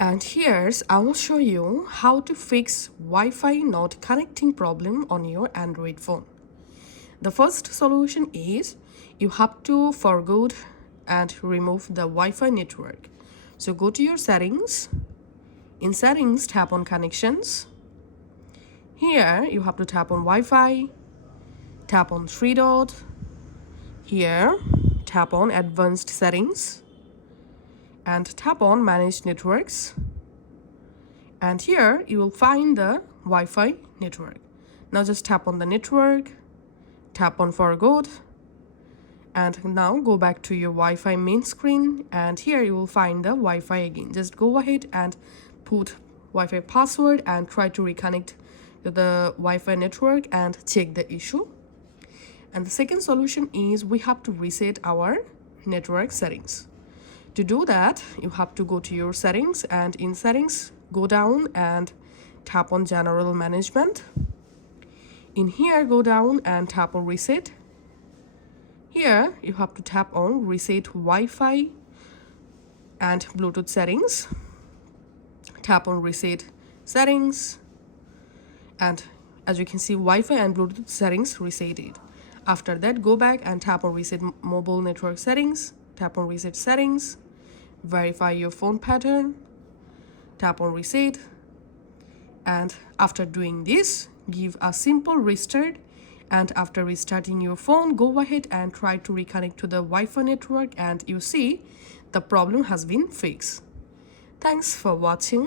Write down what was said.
And here's I will show you how to fix Wi-Fi not connecting problem on your Android phone. The first solution is you have to forget and remove the Wi-Fi network. So go to your settings. In settings, tap on connections. Here you have to tap on Wi-Fi, tap on three dot. Here tap on advanced settings and tap on manage networks. And here you will find the Wi-Fi network. Now just tap on the network, tap on forgot, and now go back to your Wi-Fi main screen, and here you will find the Wi-Fi again. Just go ahead and put Wi-Fi password and try to reconnect to the Wi-Fi network and check the issue. And the second solution is we have to reset our network settings. To do that, you have to go to your settings, and in settings, go down and tap on general management. In here, go down and tap on reset. Here you have to tap on reset Wi-Fi and Bluetooth settings. Tap on reset settings, and as you can see, Wi-Fi and Bluetooth settings resetted. After that, go back and tap on reset mobile network settings. Tap on reset settings. Verify your phone pattern. Tap on reset. And after doing this, give a simple restart. And after restarting your phone, go ahead and try to reconnect to the Wi-Fi network, and you see the problem has been fixed. Thanks for watching.